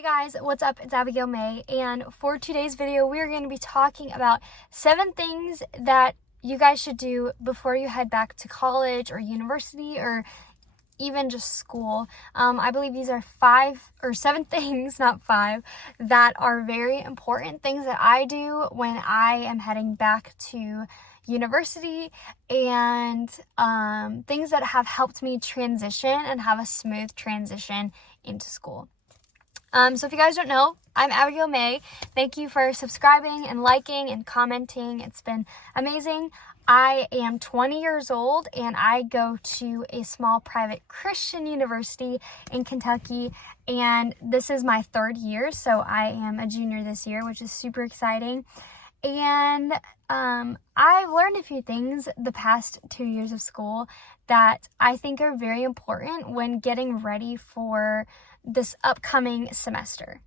Hey guys, what's up? It's Abigail May, and for today's video, we're going to be talking about 7 things that you guys should do before you head back to college or university or even just school. I believe these are 7 things, not 5, that are very important things that I do when I am heading back to university, and things that have helped me transition and have a smooth transition into school. So if you guys don't know, I'm Abigail May. Thank you for subscribing and liking and commenting. It's been amazing. I am 20 years old and I go to a small private Christian university in Kentucky, and this is my 3rd year, so I am a junior this year, which is super exciting. And I've learned a few things the past 2 years of school that I think are very important when getting ready for this upcoming semester.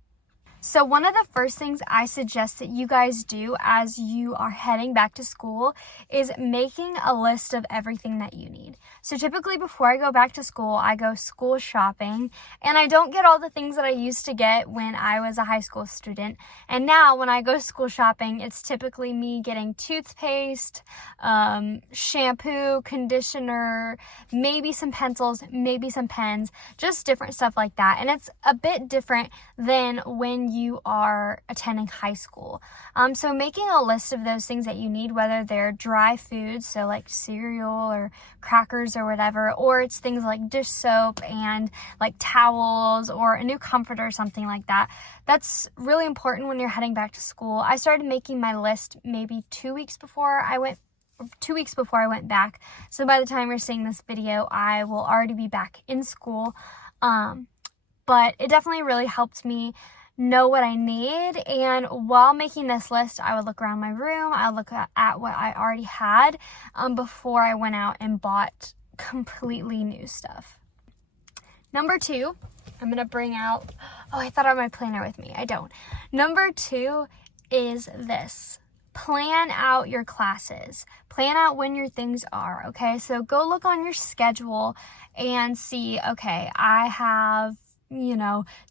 So one of the first things I suggest that you guys do as you are heading back to school is making a list of everything that you need. So typically before I go back to school, I go school shopping, and I don't get all the things that I used to get when I was a high school student. And now when I go school shopping, it's typically me getting toothpaste, shampoo, conditioner, maybe some pencils, maybe some pens, just different stuff like that. And it's a bit different than when you are attending high school. So making a list of those things that you need, whether they're dry foods, so like cereal or crackers or whatever, or it's things like dish soap and like towels or a new comforter or something like that. That's really important when you're heading back to school. I started making my list maybe 2 weeks before I went back. So by the time you're seeing this video, I will already be back in school. But it definitely really helped me know what I need. And while making this list, I would look around my room. I would look at what I already had before I went out and bought completely new stuff. Number 2, I'm going to bring out, I thought I had my planner with me. I don't. Number 2 is this. Plan out your classes. Plan out when your things are, okay? So go look on your schedule and see, okay, I have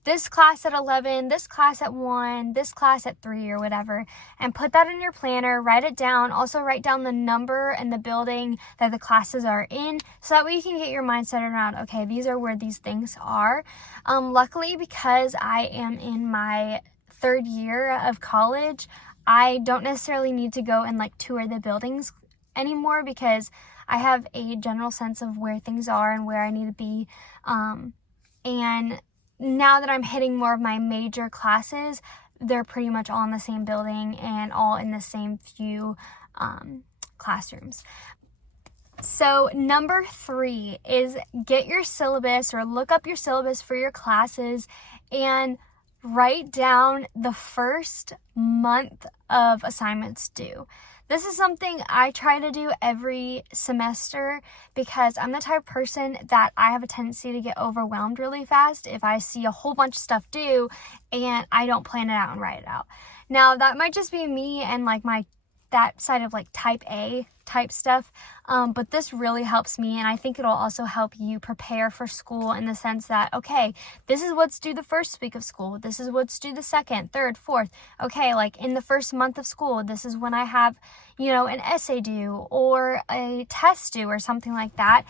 this class at 11, this class at 1, this class at 3 or whatever, and put that in your planner, write it down. Also write down the number and the building that the classes are in, so that way you can get your mindset around, okay, these are where these things are. Luckily, because I am in my 3rd year of college, I don't necessarily need to go and tour the buildings anymore, because I have a general sense of where things are and where I need to be. And now that I'm hitting more of my major classes, they're pretty much all in the same building and all in the same few classrooms. So number 3 is get your syllabus, or look up your syllabus for your classes and write down the first month of assignments due. This is something I try to do every semester, because I'm the type of person that I have a tendency to get overwhelmed really fast if I see a whole bunch of stuff due and I don't plan it out and write it out. Now, that might just be me and that side of type A type stuff, but this really helps me, and I think it'll also help you prepare for school in the sense that, okay, this is what's due the first week of school, this is what's due the 2nd, 3rd, 4th, okay, in the first month of school, this is when I have, an essay due or a test due or something like that.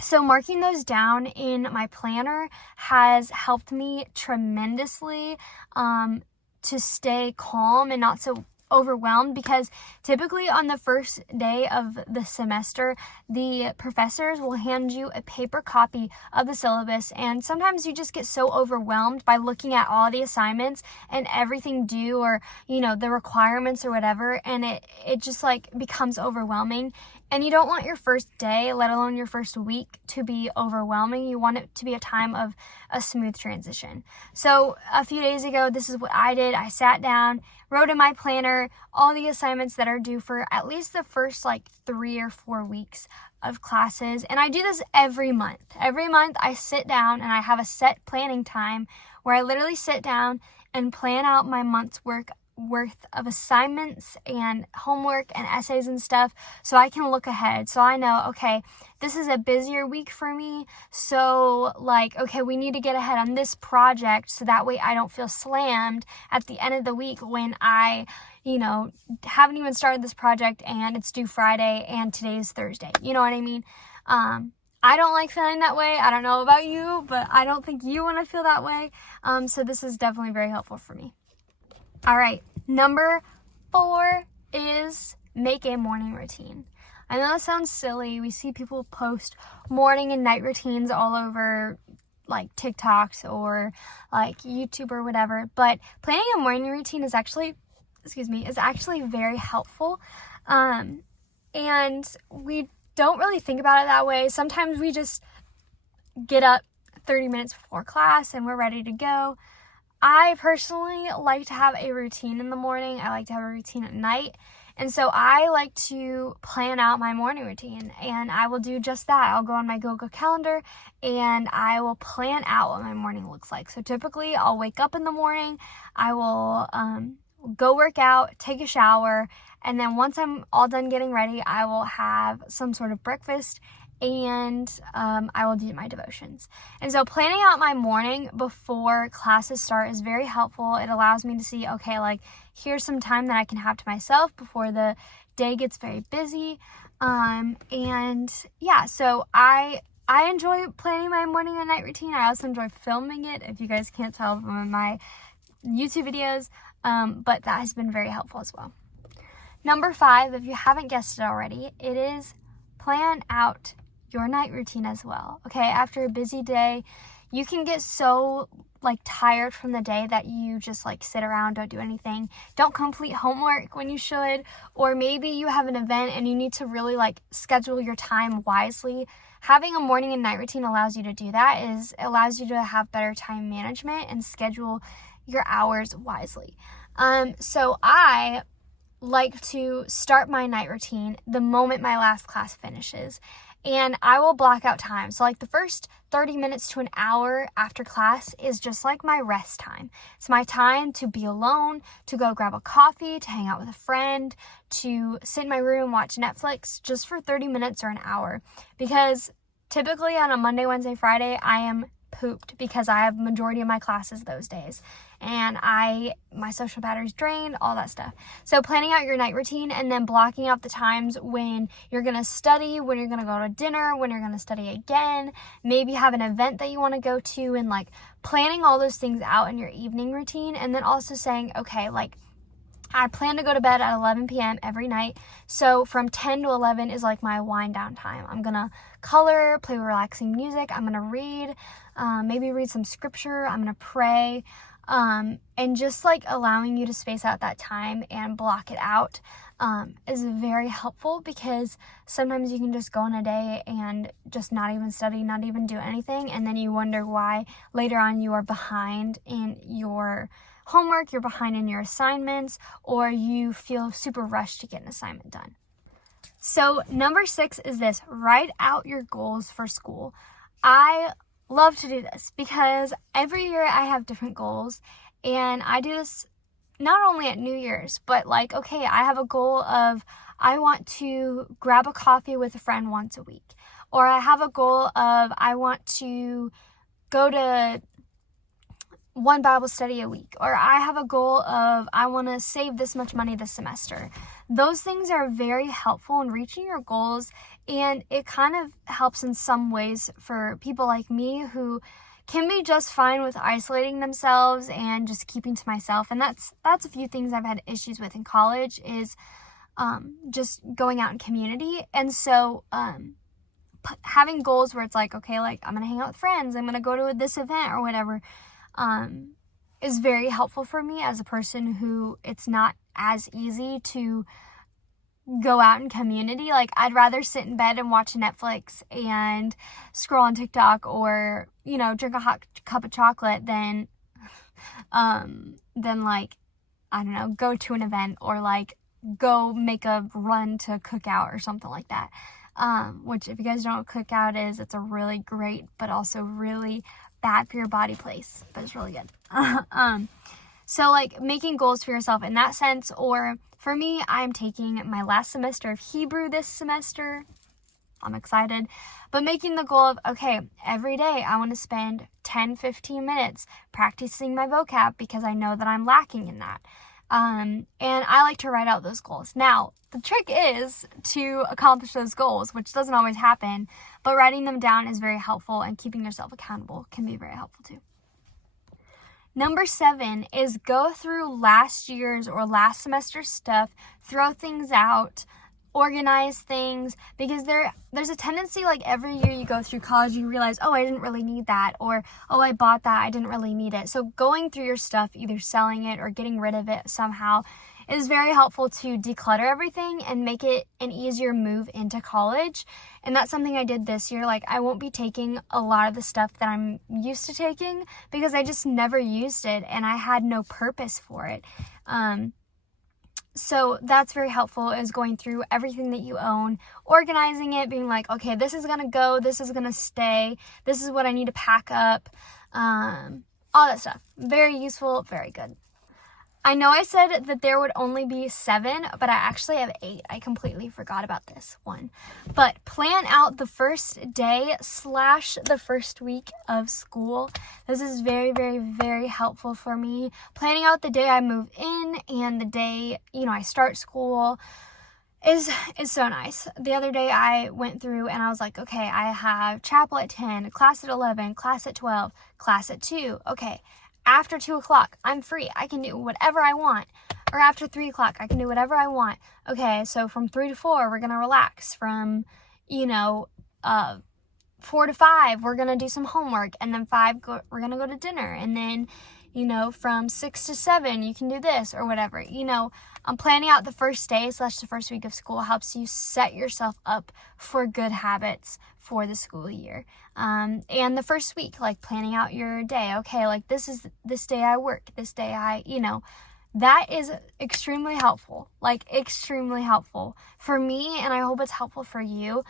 So marking those down in my planner has helped me tremendously to stay calm and not so overwhelmed, because typically on the first day of the semester, the professors will hand you a paper copy of the syllabus, and sometimes you just get so overwhelmed by looking at all the assignments and everything due, or the requirements or whatever, and it just becomes overwhelming. And you don't want your first day, let alone your first week, to be overwhelming. You want it to be a time of a smooth transition. So a few days ago, this is what I did. I sat down, wrote in my planner all the assignments that are due for at least the first 3 or 4 weeks of classes. And I do this every month. Every month I sit down and I have a set planning time where I literally sit down and plan out my month's work worth of assignments and homework and essays and stuff, so I can look ahead. So I know, okay, this is a busier week for me, so like, okay, we need to get ahead on this project so that way I don't feel slammed at the end of the week when I, haven't even started this project and it's due Friday and today's Thursday. You know what I mean? I don't like feeling that way. I don't know about you, but I don't think you want to feel that way. So this is definitely very helpful for me. All right, number 4 is make a morning routine. I know that sounds silly. We see people post morning and night routines all over like TikToks or like YouTube or whatever, but planning a morning routine is actually very helpful. And we don't really think about it that way. Sometimes we just get up 30 minutes before class and we're ready to go. I personally like to have a routine in the morning. I like to have a routine at night. And so I like to plan out my morning routine, and I will do just that. I'll go on my Google Calendar and I will plan out what my morning looks like. So typically I'll wake up in the morning, I will go work out, take a shower, and then once I'm all done getting ready, I will have some sort of breakfast and I will do my devotions. And so planning out my morning before classes start is very helpful. It allows me to see, okay, like here's some time that I can have to myself before the day gets very busy. And yeah, so I enjoy planning my morning and night routine. I also enjoy filming it, if you guys can't tell from my YouTube videos, but that has been very helpful as well. Number 5, if you haven't guessed it already, it is plan out your night routine as well. Okay, after a busy day, you can get so tired from the day that you just sit around, don't do anything, don't complete homework when you should, or maybe you have an event and you need to really schedule your time wisely. Having a morning and night routine allows you to do that. It allows you to have better time management and schedule your hours wisely. So I like to start my night routine the moment my last class finishes, and I will block out time. So the first 30 minutes to an hour after class is just my rest time. It's my time to be alone, to go grab a coffee, to hang out with a friend, to sit in my room, watch Netflix just for 30 minutes or an hour. Because typically on a Monday, Wednesday, Friday, I am pooped because I have majority of my classes those days, and my social battery's drained, all that stuff. So planning out your night routine and then blocking out the times when you're going to study, when you're going to go to dinner, when you're going to study again, maybe have an event that you want to go to, and planning all those things out in your evening routine. And then also saying, okay, I plan to go to bed at 11 p.m. every night, so from 10 to 11 is my wind down time. I'm going to color, play relaxing music, I'm going to read, maybe read some scripture, I'm going to pray, and just allowing you to space out that time and block it out is very helpful, because sometimes you can just go on a day and just not even study, not even do anything, and then you wonder why later on you are behind in your homework, you're behind in your assignments, or you feel super rushed to get an assignment done. So number 6 is this: write out your goals for school. I love to do this because every year I have different goals, and I do this not only at New Year's, but okay, I have a goal of I want to grab a coffee with a friend once a week, or I have a goal of I want to go to one Bible study a week, or I have a goal of I want to save this much money this semester. Those things are very helpful in reaching your goals, and it kind of helps in some ways for people like me who can be just fine with isolating themselves and just keeping to myself. And that's a few things I've had issues with in college, is just going out in community. And so having goals where it's okay, I'm gonna hang out with friends, I'm gonna go to this event or whatever, is very helpful for me as a person who it's not as easy to go out in community. I'd rather sit in bed and watch Netflix and scroll on TikTok, or drink a hot cup of chocolate than I don't know, go to an event, or go make a run to Cookout or something like that. Which, if you guys don't know what Cookout is, it's a really great but also really bad for your body place, but it's really good. So like making goals for yourself in that sense, or for me, I'm taking my last semester of Hebrew this semester. I'm excited. But making the goal of, okay, every day I want to spend 10-15 minutes practicing my vocab because I know that I'm lacking in that. And I like to write out those goals. Now, the trick is to accomplish those goals, which doesn't always happen, but writing them down is very helpful, and keeping yourself accountable can be very helpful too. Number 7 is go through last year's or last semester's stuff, throw things out, organize things, because there's a tendency, like every year you go through college, you realize, oh, I didn't really need that, or oh, I bought that, I didn't really need it. So going through your stuff, either selling it or getting rid of it somehow, is very helpful to declutter everything and make it an easier move into college. And that's something I did this year. Like, I won't be taking a lot of the stuff that I'm used to taking because I just never used it and I had no purpose for it. So that's very helpful, is going through everything that you own, organizing it, being like, okay, this is going to go, this is going to stay, this is what I need to pack up, all that stuff. Very useful, very good. I know I said that there would only be 7, but I actually have 8. I completely forgot about this one. But plan out the first day / the first week of school. This is very, very, very helpful for me. Planning out the day I move in and the day, I start school is so nice. The other day I went through and I was like, okay, I have chapel at 10, class at 11, class at 12, class at 2. Okay. After 2 o'clock, I'm free. I can do whatever I want. Or after 3 o'clock, I can do whatever I want. Okay, so from 3 to 4, we're going to relax. From, 4 to 5, we're going to do some homework. And then 5, we're going to go to dinner. And then, from 6 to 7, you can do this or whatever. Planning out the first day / the first week of school helps you set yourself up for good habits for the school year. And the first week, like planning out your day. Okay, like this day I work, this day that is extremely helpful, extremely helpful for me, and I hope it's helpful for you.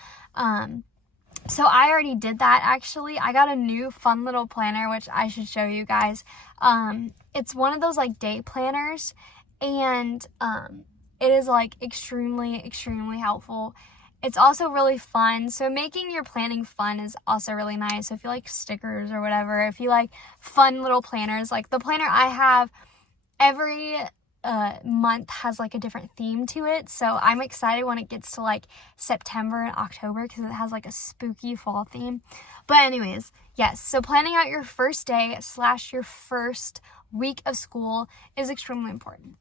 So I already did that, actually. I got a new fun little planner, which I should show you guys. It's one of those day planners, and it is extremely, extremely helpful. It's also really fun. So making your planning fun is also really nice. So if you like stickers or whatever, if you like fun little planners, like the planner I have, every month has a different theme to it. So I'm excited when it gets to September and October because it has a spooky fall theme. But anyways, yes. So planning out your first day / your first week of school is extremely important.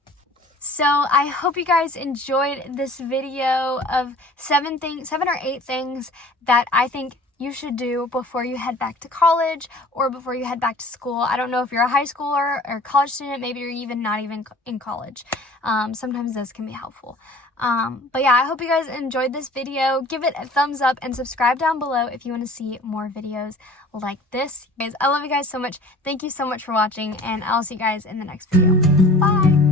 So I hope you guys enjoyed this video of 7 or 8 things that I think you should do before you head back to college or before you head back to school. I don't know if you're a high schooler or college student, maybe you're even not even in college. Sometimes those can be helpful. But yeah, I hope you guys enjoyed this video. Give it a thumbs up and subscribe down below if you want to see more videos like this. Guys, I love you guys so much. Thank you so much for watching, and I'll see you guys in the next video. Bye!